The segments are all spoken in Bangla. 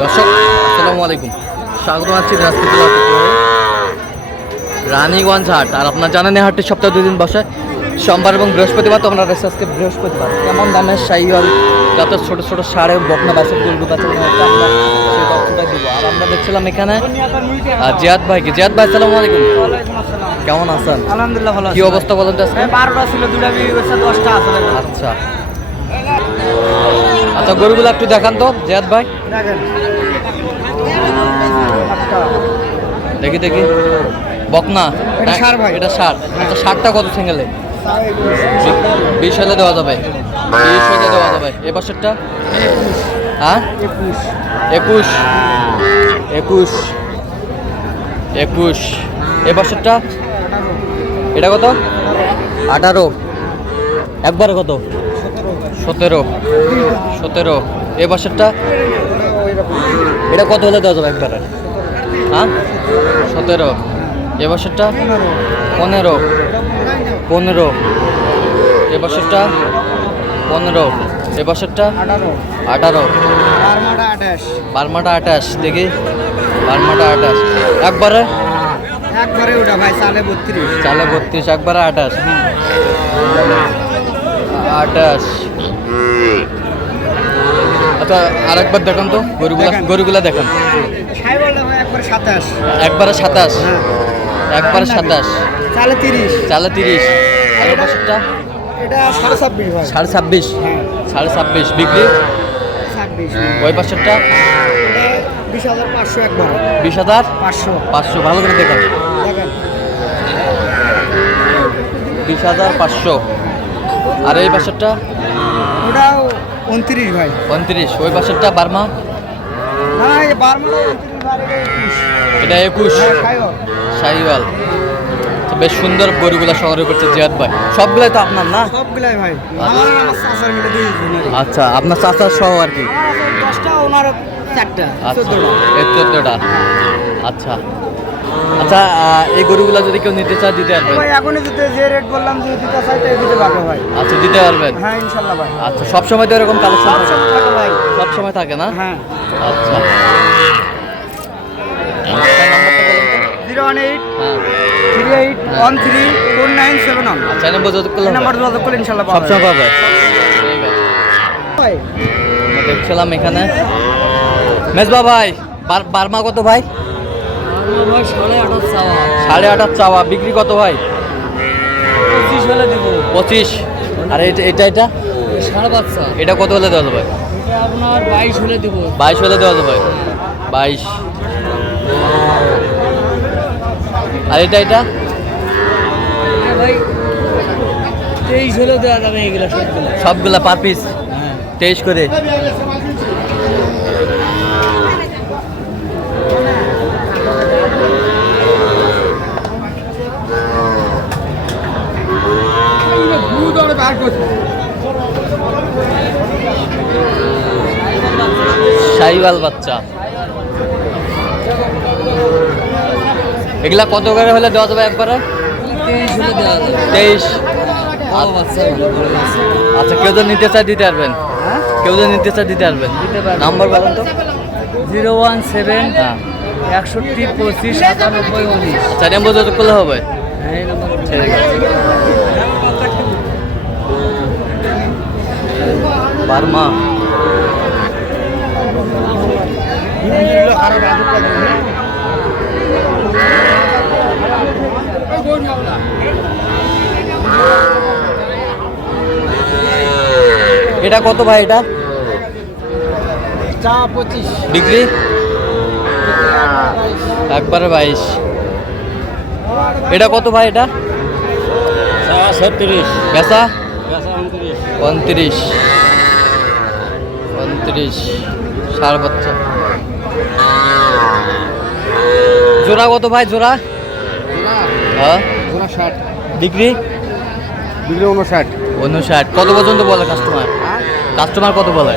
দর্শক আসসালামু আলাইকুম। স্বাগত আছি রানীগঞ্জ হাট আর আপনার জানেন এই হাটটি সপ্তাহে দুই দিন বসে। সোমবার এবং বৃহস্পতিবার তো আমরা রয়েছে আজকে বৃহস্পতিবার। কেমন দামের সাইওয়াল যত ছোট ছোট সারে বকনা সেই তথ্যটা দিব। আর আমরা দেখছিলাম এখানে জিয়াদ ভাইকে। জিয়াদ ভাই আসসালামু আলাইকুম। কেমন আছেন? আলহামদুলিল্লাহ ভালো কি অবস্থা বলেন তো আজকে? বারোটা ছিল দুটা করছে দশটা আসলে আচ্ছা। আচ্ছা গরুগুলো একটু দেখান তো জিয়াদ ভাই। দেখি দেখি। বকনা? এটা ভাই। এটা ষাট আচ্ছা ষাটটা কত সিঙ্গেলে? বিশ হলে দেওয়া যাবে। বিশ হলে দেওয়া যাবে। এ বছরটা হ্যাঁ? একুশ। একুশ। একুশ। এ বছরটা এটা কত? আঠারো। একবারে কত? সতেরো। সতেরো। এ বছরটা? এটা কত হলে দেওয়া যাবে একবারে হ্যাঁ? সতেরো। এ বছরটা? পনেরো। পনেরো। এ বছরটা? পনেরো। এ বছরটা? আঠারো। বারমাটা আঠাশ দেখি। বারমাটা আঠাশ। একবারে? একবারে ওটা ভাই সালে বত্রিশ চালে বত্রিশ একবারে আঠাশ। আঠাশ। আচ্ছা আর একবার দেখান তো গরুগুলা গরুগুলা দেখান। একবারে সাতাশ। একবারে সাতাশ হ্যাঁ। একবারে সাতাশ। সালে তিরিশ। চালে তিরিশ। আর বছরটা সাড়ে ছাব্বিশ সাড়ে ছাব্বিশ। হ্যাঁ। সাড়ে ছাব্বিশ। বিক্রি? ওই বছরটা বিশ হাজার পাঁচশো ভালো করে দেখান। বিশ হাজার পাঁচশো। আর এই বছরটা ওটাও উনত্রিশ ভাই। পঁয়ত্রিশ ওই বছরটা বার্মা? উনত্রিশ ভাই এটা একুশ। সাইওয়াল। তো বেশ সুন্দর গরুগুলা সংগ্রহ করছে জিয়াদ ভাই। সবগুলাই তো আপনার না? সবগুলাই ভাই। দুই আচ্ছা আপনার চাচার সহ আর কি? দশটা ওনার চারটা আচ্ছা চোদ্দটা। আচ্ছা। আচ্ছা এই গরুগুলা যদি কেউ নিতে চায় দিতে পারবেন? ভাই এখনই দিতে যে রেট বললাম যে দিতে চাই তাই দিতে পারব ভাই। আচ্ছা দিতে পারবেন? হ্যাঁ ইনশাল্লাহ ভাই। আচ্ছা সব সময় তো এরকম কালেকশন থাকে? ভাই। সব সময় থাকে না? হ্যাঁ। আচ্ছা। জিরো ওয়ান এইট হ্যাঁ। Three eight one three four nine seven one. আচ্ছা নম্বর যোগাযোগ করলে নাম্বার যোগাযোগ করলে ইনশাল্লাহ সব সময় পাবে দেখছিলাম এখানে। মেজবা ভাই বার- বার্মা কত ভাই? সাড়ে আটার চাওয়া। বিক্রি কত ভাই? পঁচিশ হলে দেবো। পঁচিশ। আর এটা এটা এটা? এটা কত হলে দেওয়া যাবে আপনার বাইশ হলে দেবো। বাইশ হলে দেওয়া যাবে বাইশ। আর এটা এটা? ভাই তেইশ হলে দেওয়া যাবে এগুলো সবগুলো। সবগুলা পার পিস? তেইশ করে? সাইওয়াল বাচ্চা। এগুলা কত করে হলে দেওয়া যাবে একবারে? তেইশ আচ্ছা কেউ যদি নিতে চায় দিতে পারবেন। হ্যাঁ? কেউ যদি নিতে চায় দিতে পারবেন। নাম্বার বলেন তো। জিরো ওয়ান সেভেন হ্যাঁ একষট্টি পঁচিশ সাতানব্বই উনিশ। চার নম্বর যত করলে হবে। আছে। বার্মা। এটা কত ভাই এটা? চা পঁচিশ। বিক্রি? একবারে বাইশ। এটা কত ভাই এটা? ছত্রিশ। উনত্রিশ। উনত্রিশ। উনত্রিশ। সার বাচ্চা। জোড়া কত ভাই জোড়া? হ্যাঁ? জোড়া ষাট। বিক্রি? বিক্রি উনষাট। উনষাট। কত পর্যন্ত বলে কাস্টমার কাস্টমার কত বলে?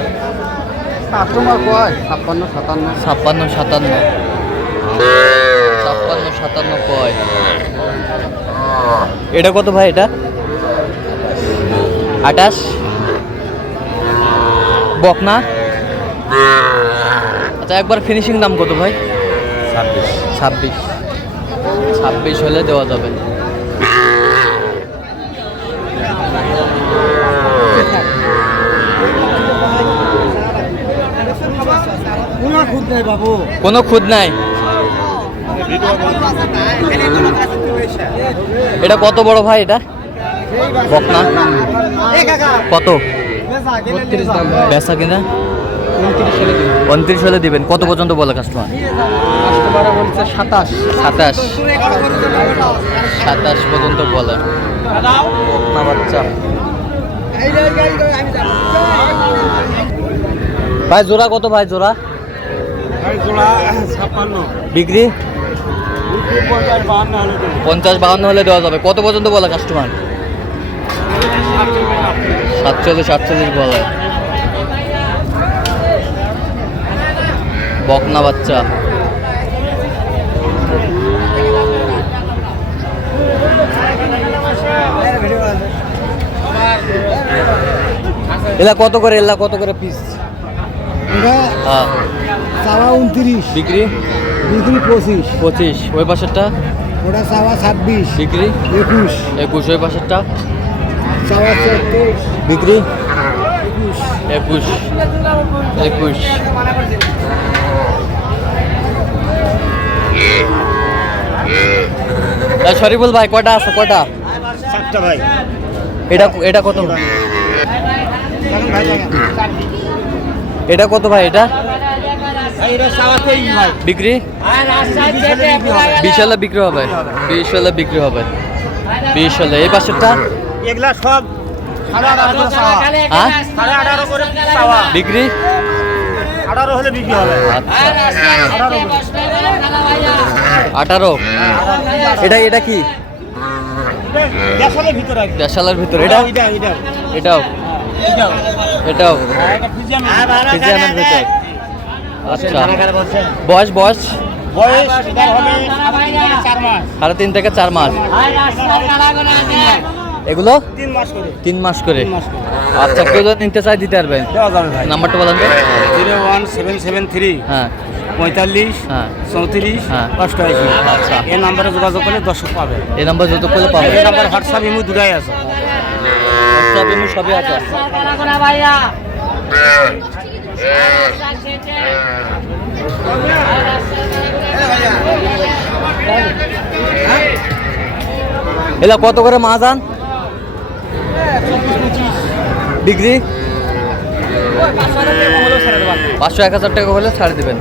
কাস্টমার কয়? ছাপ্পান্ন সাতান্ন। ছাপ্পান্ন সাতান্ন। ছাপ্পান্ন সাতান্ন কয়? এটা কত ভাই এটা? আটাশ? বকনা? আচ্ছা একবার ফিনিশিং দাম কত ভাই? ছাব্বিশ। ছাব্বিশ। ছাব্বিশ হলে দেওয়া যাবে। কোনো খুদ নাই। বাবু কোনো খুদ নাই এটা কত বড় ভাই এটা? বকনা। কত? বেচা কিনা? উনত্রিশ হলে দিবেন। কত পর্যন্ত বলে কাস্টমার সাতাশ। সাতাশ। সাতাশ পর্যন্ত বলে। বাচ্চা। ভাই জোড়া কত ভাই জোড়া? বিক্রি পঞ্চাশ বাহান্ন হলে পঞ্চাশ বাহান্ন হলে দেওয়া যাবে। কত পর্যন্ত বলে কাস্টমার সাতচল্লিশ আটচল্লিশ বলে। বকনা বাচ্চা। এলা কত করে এলা কত করে পিস হ্যাঁ। চাওয়া উনত্রিশ। বিক্রি? বিক্রি পঁচিশ। পঁচিশ। ওই পাশেরটা? ওটা চাওয়া ছাব্বিশ। বিক্রি? একুশ। একুশ। ওই পাশেরটা? চাওয়া চব্বিশ বিক্রি? একুশ। একুশ। তা শরীফুল ভাই কটা আছে? কটা চারটা ভাই। এটা এটা কত? এটা কত ভাই এটা? বিক্রি? বিক্রি হবে। বিক্রি হবে। বিশ হলে এই পাশেরটা? এগুলা সব হ্যাঁ? বিক্রি? আঠারো হলে বিক্রি হবে। আঠারো। এটা এটা কি? দেশের ভিতরে আছে দেশালার ভিতর। এটা এটা এটা। এটাও? এটাও। এটাও? ফিজিয়ামের ভিতর। আচ্ছা। বয়স বয়স? বয়স সাড়ে তিন থেকে চার মাস। এগুলো? তিন মাস করে। তিন মাস করে? আচ্ছা কেউ যদি নিতে চাই দিতে পারবেন? নাম্বারটা বলেন zero one seven seven three. হ্যাঁ। পঁয়তাল্লিশ হ্যাঁ। চৌত্রিশ হ্যাঁ। অষ্টআশি আচ্ছা। এই নাম্বারে যোগাযোগ করলে দর্শক পাবে। এই নাম্বার যত করলে পাবেন এই নাম্বার হোয়াটসঅ্যাপ ইমু দুটাই আছে। হোয়াটসঅ্যাপ ইমো সবই আছে। এলা কত করে মাজান বিক্রি পাঁচশো এক হাজার টাকা হলে ছাড় দিবেন।